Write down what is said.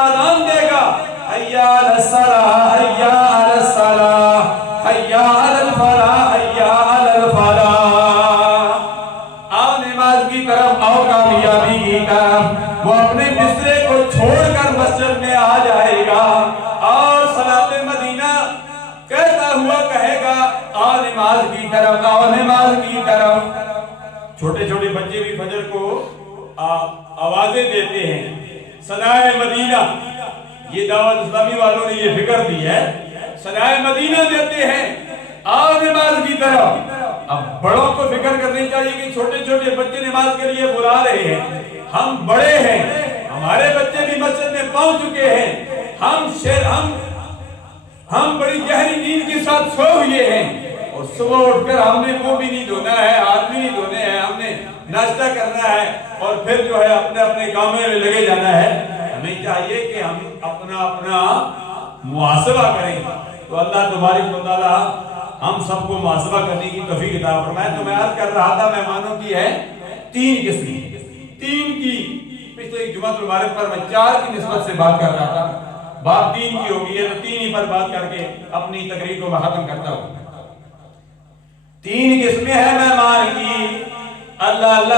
آذان دے گا حیا علی الصلاۃ حیا علی الصلاۃ حیا علی الفلاح حیا علی الفلاح، آؤ نماز کی طرف، آؤ کامیابی کی طرف، وہ اپنے بسترے کو چھوڑ کر مسجد میں آ جائے گا اور صلاۃ مدینہ کہتا ہوا کہے گا آؤ نماز کی طرف، آؤ نماز کی طرف۔ چھوٹے چھوٹے بچے بھی فجر کو آوازیں دیتے ہیں، صدائے مدینہ، یہ دعوت اسلامی والوں نے یہ فکر دی ہے، صدائے مدینہ دیتے ہیں آؤ نماز کی طرف۔ اب بڑوں کو فکر کرنی چاہیے کہ چھوٹے چھوٹے بچے نماز کے لیے بلا رہے ہیں، ہم بڑے ہیں، ہمارے بچے بھی مسجد میں پہنچ چکے ہیں، ہم بڑی گہری نیند کے ساتھ سو ہوئے ہیں، اور صبح اٹھ کر ہم نے منہ بھی نہیں دھونا ہے، ہاتھ بھی نہیں دھونے ہیں، ہم نے ناشتہ کرنا ہے اور پھر جو ہے اپنے اپنے کاموں میں لگے جانا ہے۔ ہمیں چاہیے کہ ہم اپنا محاسبہ کریں۔ تو اللہ تبارک و تعالی ہم سب کو محاسبہ کرنے کی توفیق عطا فرمائے۔ تو میں عرض کر رہا تھا مہمانوں کی ہے 3 قسمیں، 3 کی، پچھلے جمعۃ المبارک پر میں 4 کی نسبت سے بات کر رہا تھا، بات 3 کی ہوگی ہے، تو 3 ہی پر بات کر کے اپنی تقریر کو میں ختم کرتا ہوں۔ 3 قسمیں ہیں مہمان کی، اللہ اللہ